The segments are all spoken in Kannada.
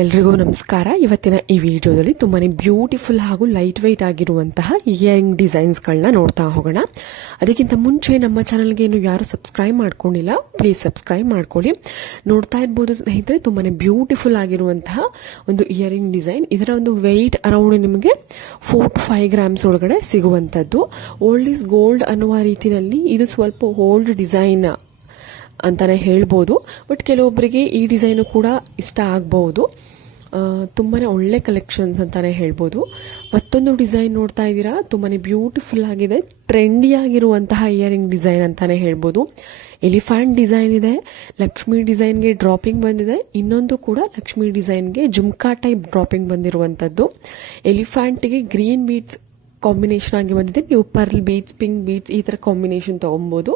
ಎಲ್ರಿಗೂ ನಮಸ್ಕಾರ. ಇವತ್ತಿನ ಈ ವಿಡಿಯೋದಲ್ಲಿ ತುಂಬಾನೇ ಬ್ಯೂಟಿಫುಲ್ ಹಾಗೂ ಲೈಟ್ ವೆಯ್ಟ್ ಆಗಿರುವಂತಹ ಇಯರಿಂಗ್ ಡಿಸೈನ್ಸ್ಗಳನ್ನ ನೋಡ್ತಾ ಹೋಗೋಣ. ಅದಕ್ಕಿಂತ ಮುಂಚೆ ನಮ್ಮ ಚಾನಲ್ಗೆ ಏನು ಯಾರು ಸಬ್ಸ್ಕ್ರೈಬ್ ಮಾಡ್ಕೊಂಡಿಲ್ಲ, ಪ್ಲೀಸ್ ಸಬ್ಸ್ಕ್ರೈಬ್ ಮಾಡ್ಕೊಳ್ಳಿ. ನೋಡ್ತಾ ಇರ್ಬೋದು ಸ್ನೇಹಿತರೆ, ತುಂಬಾನೇ ಬ್ಯೂಟಿಫುಲ್ ಆಗಿರುವಂತಹ ಒಂದು ಇಯರಿಂಗ್ ಡಿಸೈನ್. ಇದರ ಒಂದು ವೆಯ್ಟ್ ಅರೌಂಡ್ ನಿಮಗೆ 4 to 5 grams ಒಳಗಡೆ ಸಿಗುವಂಥದ್ದು. ಓಲ್ಡ್ ಈಸ್ ಗೋಲ್ಡ್ ಅನ್ನುವ ರೀತಿಯಲ್ಲಿ ಇದು ಸ್ವಲ್ಪ ಓಲ್ಡ್ ಡಿಸೈನ್ ಅಂತಾನೆ ಹೇಳ್ಬೋದು. ಬಟ್ ಕೆಲವೊಬ್ಬರಿಗೆ ಈ ಡಿಸೈನು ಕೂಡ ಇಷ್ಟ ಆಗಬಹುದು. ತುಂಬಾನೇ ಒಳ್ಳೆ ಕಲೆಕ್ಷನ್ಸ್ ಅಂತಾನೆ ಹೇಳ್ಬೋದು. ಮತ್ತೊಂದು ಡಿಸೈನ್ ನೋಡ್ತಾ ಇದ್ದೀರಾ, ತುಂಬಾನೇ ಬ್ಯೂಟಿಫುಲ್ ಆಗಿದೆ, ಟ್ರೆಂಡಿ ಆಗಿರುವಂತಹ ಇಯರಿಂಗ್ ಡಿಸೈನ್ ಅಂತಾನೆ ಹೇಳ್ಬೋದು. ಎಲಿಫೆಂಟ್ ಡಿಸೈನ್ ಇದೆ, ಲಕ್ಷ್ಮಿ ಡಿಸೈನ್ಗೆ ಡ್ರಾಪಿಂಗ್ ಬಂದಿದೆ, ಇನ್ನೊಂದು ಕೂಡ ಲಕ್ಷ್ಮಿ ಡಿಸೈನ್ಗೆ ಜುಮ್ಕಾ ಟೈಪ್ ಡ್ರಾಪಿಂಗ್ ಬಂದಿರುವಂಥದ್ದು. ಎಲಿಫೆಂಟ್ಗೆ ಗ್ರೀನ್ ಬೀಡ್ಸ್ ಕಾಂಬಿನೇಷನ್ ಆಗಿ ಬಂದಿದೆ. ನೀವು ಪರ್ಲ್ ಬೀಡ್ಸ್, ಪಿಂಕ್ ಬೀಡ್ಸ್ ಈ ಥರ ಕಾಂಬಿನೇಷನ್ ತಗೊಬೋದು.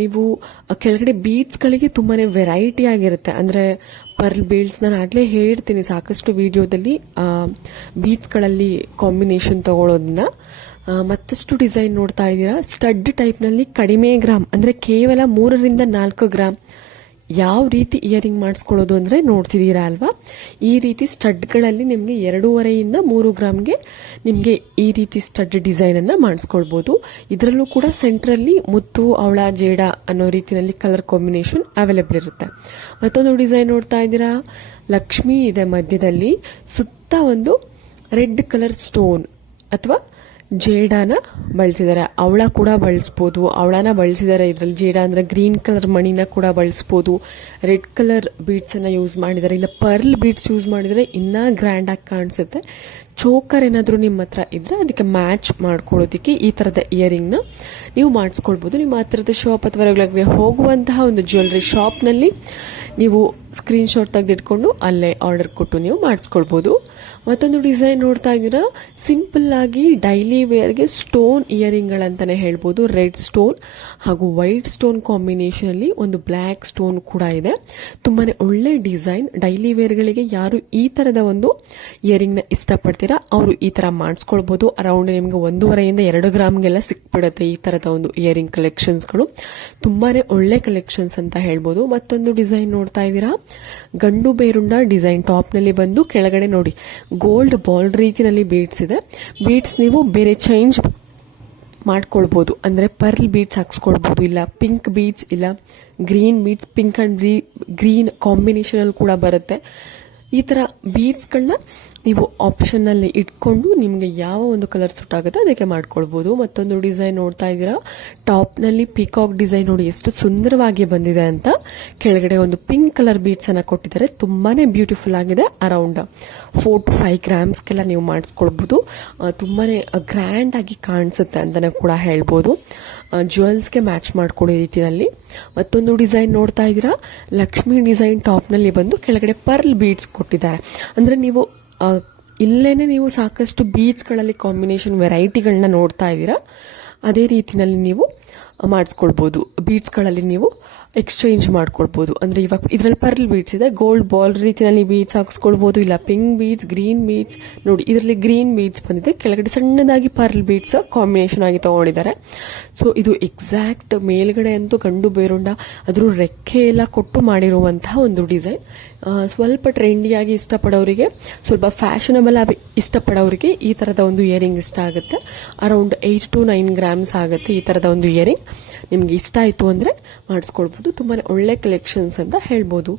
ನೀವು ಕೆಳಗಡೆ ಬೀಡ್ಸ್ಗಳಿಗೆ ತುಂಬಾನೇ ವೆರೈಟಿ ಆಗಿರುತ್ತೆ. ಅಂದರೆ ಪರ್ಲ್ ಬೀಡ್ಸ್ ನಾನು ಆಗಲೇ ಹೇಳಿರ್ತೀನಿ ಸಾಕಷ್ಟು ವಿಡಿಯೋದಲ್ಲಿ, ಬೀಡ್ಸ್ಗಳಲ್ಲಿ ಕಾಂಬಿನೇಷನ್ ತಗೊಳ್ಳೋದನ್ನ. ಮತ್ತಷ್ಟು ಡಿಸೈನ್ ನೋಡ್ತಾ ಇದ್ದೀರಾ, ಸ್ಟಡ್ ಟೈಪ್ನಲ್ಲಿ ಕಡಿಮೆ ಗ್ರಾಮ್, ಅಂದರೆ ಕೇವಲ 3 ರಿಂದ 4 ಗ್ರಾಮ್ ಯಾವ ರೀತಿ ಇಯರಿಂಗ್ ಮಾಡಿಸ್ಕೊಳ್ಳೋದು ಅಂದರೆ ನೋಡ್ತಿದ್ದೀರಾ ಅಲ್ವಾ. ಈ ರೀತಿ ಸ್ಟಡ್ಗಳಲ್ಲಿ ನಿಮಗೆ 2.5 ರಿಂದ 3 ಗ್ರಾಮ್ಗೆ ನಿಮಗೆ ಈ ರೀತಿ ಸ್ಟಡ್ ಡಿಸೈನನ್ನು ಮಾಡಿಸ್ಕೊಳ್ಬೋದು. ಇದರಲ್ಲೂ ಕೂಡ ಸೆಂಟ್ರಲ್ಲಿ ಮುತ್ತು, ಅವಳ, ಜೇಡ ಅನ್ನೋ ರೀತಿಯಲ್ಲಿ ಕಲರ್ ಕಾಂಬಿನೇಷನ್ ಅವೈಲೇಬಲ್ ಇರುತ್ತೆ. ಮತ್ತೊಂದು ಡಿಸೈನ್ ನೋಡ್ತಾ ಇದ್ದೀರಾ, ಲಕ್ಷ್ಮಿ ಇದೆ ಮಧ್ಯದಲ್ಲಿ, ಸುತ್ತ ಒಂದು ರೆಡ್ ಕಲರ್ ಸ್ಟೋನ್ ಅಥವಾ ಜೇಡಾನ ಬಳಸಿದ್ದಾರೆ. ಅವಳ ಕೂಡ ಬಳಸ್ಬೋದು, ಅವಳನ ಬಳಸಿದ್ದಾರೆ ಇದರಲ್ಲಿ. ಜೇಡ ಅಂದ್ರೆ ಗ್ರೀನ್ ಕಲರ್ ಮಣಿನ ಕೂಡ ಬಳಸ್ಬೋದು. ರೆಡ್ ಕಲರ್ ಬೀಡ್ಸ್ ಅನ್ನ ಯೂಸ್ ಮಾಡಿದ್ದಾರೆ, ಇಲ್ಲ ಪರ್ಲ್ ಬೀಡ್ಸ್ ಯೂಸ್ ಮಾಡಿದರೆ ಇನ್ನೂ ಗ್ರ್ಯಾಂಡ್ ಆಗಿ ಕಾಣಿಸುತ್ತೆ. ಚೋಕರ್ ಏನಾದರೂ ನಿಮ್ಮ ಹತ್ರ ಇದ್ರೆ ಅದಕ್ಕೆ ಮ್ಯಾಚ್ ಮಾಡ್ಕೊಳ್ಳೋದಕ್ಕೆ ಈ ಥರದ ಇಯರಿಂಗ್ನ ನೀವು ಮಾಡಿಸ್ಕೊಳ್ಬೋದು. ನಿಮ್ಮ ಹತ್ರದ ಶಾಪ್ ಅಥವಾ ರೆಗ್ಯುಲರ್ಗೆ ಹೋಗುವಂತಹ ಒಂದು ಜ್ಯುವೆಲ್ರಿ ಶಾಪ್ನಲ್ಲಿ ನೀವು ಸ್ಕ್ರೀನ್ಶಾಟ್ ತೆಗೆದಿಟ್ಕೊಂಡು ಅಲ್ಲೇ ಆರ್ಡರ್ ಕೊಟ್ಟು ನೀವು ಮಾಡಿಸ್ಕೊಳ್ಬೋದು. ಮತ್ತೊಂದು ಡಿಸೈನ್ ನೋಡ್ತಾ ಇದ್ದೀರಾ, ಸಿಂಪಲ್ ಆಗಿ ಡೈಲಿ ವೇರ್ಗೆ ಸ್ಟೋನ್ ಇಯರಿಂಗ್ಗಳಂತಾನೆ ಹೇಳ್ಬೋದು. ರೆಡ್ ಸ್ಟೋನ್ ಹಾಗೂ ವೈಟ್ ಸ್ಟೋನ್ ಕಾಂಬಿನೇಷನ್ ಅಲ್ಲಿ ಒಂದು ಬ್ಲ್ಯಾಕ್ ಸ್ಟೋನ್ ಕೂಡ ಇದೆ. ತುಂಬಾನೇ ಒಳ್ಳೆ ಡಿಸೈನ್. ಡೈಲಿ ವೇರ್ಗಳಿಗೆ ಯಾರು ಈ ತರದ ಒಂದು ಇಯರಿಂಗ್ ನ ಇಷ್ಟಪಡ್ತೀರಾ ಅವರು ಈ ತರ ಮಾಡಿಸ್ಕೊಳ್ಬಹುದು. ಅರೌಂಡ್ ನಿಮಗೆ 1.5 ರಿಂದ 2 ಗ್ರಾಮ್ಗೆಲ್ಲ ಸಿಕ್ಬಿಡುತ್ತೆ ಈ ತರದ ಒಂದು ಇಯರಿಂಗ್ ಕಲೆಕ್ಷನ್ಸ್ಗಳು. ತುಂಬಾನೇ ಒಳ್ಳೆ ಕಲೆಕ್ಷನ್ಸ್ ಅಂತ ಹೇಳ್ಬೋದು. ಮತ್ತೊಂದು ಡಿಸೈನ್ ನೋಡ್ತಾ ಇದ್ದೀರಾ, ಗಂಡು ಬೇರುಂಡ ಡಿಸೈನ್. ಟಾಪ್ ನಲ್ಲಿ ಬಂದು ಕೆಳಗಡೆ ನೋಡಿ ಗೋಲ್ಡ್ ಬಾಲ್ ರೀತಿನಲ್ಲಿ ಬೀಡ್ಸ್ ಇದೆ. ಬೀಡ್ಸ್ ನೀವು ಬೇರೆ ಚೇಂಜ್ ಮಾಡ್ಕೊಳ್ಬಹುದು, ಅಂದ್ರೆ ಪರ್ಲ್ ಬೀಡ್ಸ್ ಹಾಕ್ಸ್ಕೊಳ್ಬಹುದು, ಇಲ್ಲ ಪಿಂಕ್ ಬೀಡ್ಸ್, ಇಲ್ಲ green beads, pink and green combination ಅಲ್ಲಿ ಕೂಡ ಬರುತ್ತೆ. ಈ ತರ ಬೀಡ್ಸ್ಗಳನ್ನ ನೀವು ಆಪ್ಷನ್ ಅಲ್ಲಿ ಇಟ್ಕೊಂಡು ನಿಮಗೆ ಯಾವ ಒಂದು ಕಲರ್ ಸೂಟ್ ಆಗುತ್ತೆ ಅದಕ್ಕೆ ಮಾಡ್ಕೊಳ್ಬಹುದು. ಮತ್ತೊಂದು ಡಿಸೈನ್ ನೋಡ್ತಾ ಇದ್ದೀರಾ, ಟಾಪ್ ನಲ್ಲಿ ಪಿಕಾಕ್ ಡಿಸೈನ್ ನೋಡಿ ಎಷ್ಟು ಸುಂದರವಾಗಿ ಬಂದಿದೆ ಅಂತ. ಕೆಳಗಡೆ ಒಂದು ಪಿಂಕ್ ಕಲರ್ ಬೀಡ್ಸ್ ಅನ್ನ ಕೊಟ್ಟಿದ್ದಾರೆ, ತುಂಬಾನೇ ಬ್ಯೂಟಿಫುಲ್ ಆಗಿದೆ. ಅರೌಂಡ್ 4 to 5 ಗ್ರಾಮ್ಸ್ಗೆಲ್ಲ ನೀವು ಮಾಡಿಸ್ಕೊಳ್ಬಹುದು. ತುಂಬಾನೇ ಗ್ರ್ಯಾಂಡ್ ಆಗಿ ಕಾಣಿಸುತ್ತೆ ಅಂತಾನೆ ಕೂಡ ಹೇಳ್ಬೋದು. ಜ್ಯುವೆಲ್ಸ್ಗೆ ಮ್ಯಾಚ್ ಮಾಡ್ಕೊಳ್ಳೋ ರೀತಿಯಲ್ಲಿ. ಮತ್ತೊಂದು ಡಿಸೈನ್ ನೋಡ್ತಾ ಇದ್ದೀರಾ, ಲಕ್ಷ್ಮಿ ಡಿಸೈನ್. ಟಾಪ್ ನಲ್ಲಿ ಬಂದು ಕೆಳಗಡೆ ಪರ್ಲ್ ಬೀಡ್ಸ್ ಕೊಟ್ಟಿದ್ದಾರೆ. ಅಂದ್ರೆ ನೀವು ಇಲ್ಲೇನೆ ನೀವು ಸಾಕಷ್ಟು ಬೀಡ್ಸ್ಗಳಲ್ಲಿ ಕಾಂಬಿನೇಷನ್ ವೆರೈಟಿಗಳನ್ನ ನೋಡ್ತಾ ಇದ್ದೀರಾ. ಅದೇ ರೀತಿನಲ್ಲಿ ನೀವು ಮಾಡಿಸ್ಕೊಳ್ಬಹುದು. ಬೀಡ್ಸ್ಗಳಲ್ಲಿ ನೀವು ಎಕ್ಸ್ಚೇಂಜ್ ಮಾಡ್ಕೊಳ್ಬಹುದು. ಅಂದ್ರೆ ಇವಾಗ ಇದರಲ್ಲಿ ಪರ್ಲ್ ಬೀಡ್ಸ್ ಇದೆ, ಗೋಲ್ಡ್ ಬಾಲ್ ರೀತಿಯಲ್ಲಿ ಬೀಡ್ಸ್ ಹಾಕ್ಸ್ಕೊಳ್ಬಹುದು, ಇಲ್ಲ ಪಿಂಕ್ ಬೀಡ್ಸ್, ಗ್ರೀನ್ ಬೀಡ್ಸ್. ನೋಡಿ ಇದರಲ್ಲಿ ಗ್ರೀನ್ ಬೀಡ್ಸ್ ಬಂದಿದೆ, ಕೆಳಗಡೆ ಸಣ್ಣದಾಗಿ ಪರ್ಲ್ ಬೀಡ್ಸ್ ಕಾಂಬಿನೇಷನ್ ಆಗಿ ತಗೊಂಡಿದ್ದಾರೆ. ಸೊ ಇದು ಎಕ್ಸಾಕ್ಟ್ ಮೇಲ್ಗಡೆ ಅಂತೂ ಗಂಡು ಬೇರುಂಡ ಅದ್ರ ರೆಕ್ಕೆ ಎಲ್ಲ ಕೊಟ್ಟು ಮಾಡಿರುವಂತಹ ಒಂದು ಡಿಸೈನ್. ಸ್ವಲ್ಪ ಟ್ರೆಂಡಿಯಾಗಿ ಇಷ್ಟಪಡೋರಿಗೆ, ಸ್ವಲ್ಪ ಫ್ಯಾಷನಬಲ್ ಆಗಿ ಇಷ್ಟಪಡೋರಿಗೆ ಈ ತರದ ಒಂದು ಇಯರಿಂಗ್ ಇಷ್ಟ ಆಗುತ್ತೆ. ಅರೌಂಡ್ 8 to 9 ಗ್ರಾಮ್ಸ್ ಆಗುತ್ತೆ ಈ ತರದ ಒಂದು ಇಯರಿಂಗ್. ನಿಮ್ಗೆ ಇಷ್ಟ ಆಯ್ತು ಅಂದ್ರೆ ಮಾಡಿಸ್ಕೊಳ್ಬಹುದು. ತುಂಬಾನೇ ಒಳ್ಳೆ ಕಲೆಕ್ಷನ್ಸ್ ಅಂತ ಹೇಳ್ಬೋದು.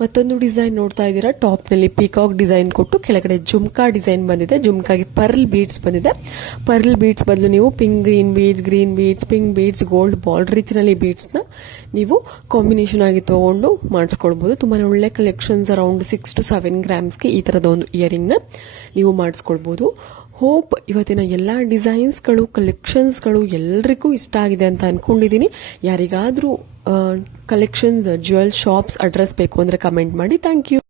ಮತ್ತೊಂದು ಡಿಸೈನ್ ನೋಡ್ತಾ ಇದ್ದೀರಾ, ಟಾಪ್ ನಲ್ಲಿ ಪಿಕಾಕ್ ಡಿಸೈನ್ ಕೊಟ್ಟು ಕೆಳಗಡೆ ಜುಮ್ಕಾ ಡಿಸೈನ್ ಬಂದಿದೆ. ಜುಮ್ಕಾಗೆ ಪರ್ಲ್ ಬೀಡ್ಸ್ ಬಂದಿದೆ. ಪರ್ಲ್ ಬೀಡ್ಸ್ ಬದಲು ನೀವು pink green beads, pink beads, gold ball ರೀತಿಯಲ್ಲಿ ಬೀಡ್ಸ್ ನ ನೀವು ಕಾಂಬಿನೇಷನ್ ಆಗಿ ತಗೊಂಡು ಮಾಡಿಸ್ಕೊಳ್ಬಹುದು. ತುಂಬಾನೇ ಒಳ್ಳೆ ಕಲೆಕ್ಷನ್ಸ್. ಅರೌಂಡ್ 6 to 7 ಗ್ರಾಮ್ಸ್ಗೆ ಈ ತರದ ಒಂದು ಇಯರಿಂಗ್ ನ ನೀವು ಮಾಡಿಸ್ಕೊಳ್ಬಹುದು. ಹೋಪ್ ಇವತ್ತಿನ ಎಲ್ಲ ಡಿಸೈನ್ಸ್ಗಳು, ಕಲೆಕ್ಷನ್ಸ್ಗಳು ಎಲ್ರಿಗೂ ಇಷ್ಟ ಆಗಿದೆ ಅಂತ ಅನ್ಕೊಂಡಿದ್ದೀನಿ. ಯಾರಿಗಾದ್ರೂ ಕಲೆಕ್ಷನ್ಸ್, ಜ್ಯುವೆಲ್ ಶಾಪ್ಸ್ ಅಡ್ರೆಸ್ ಬೇಕು ಅಂದ್ರೆ ಕಮೆಂಟ್ ಮಾಡಿ. Thank you.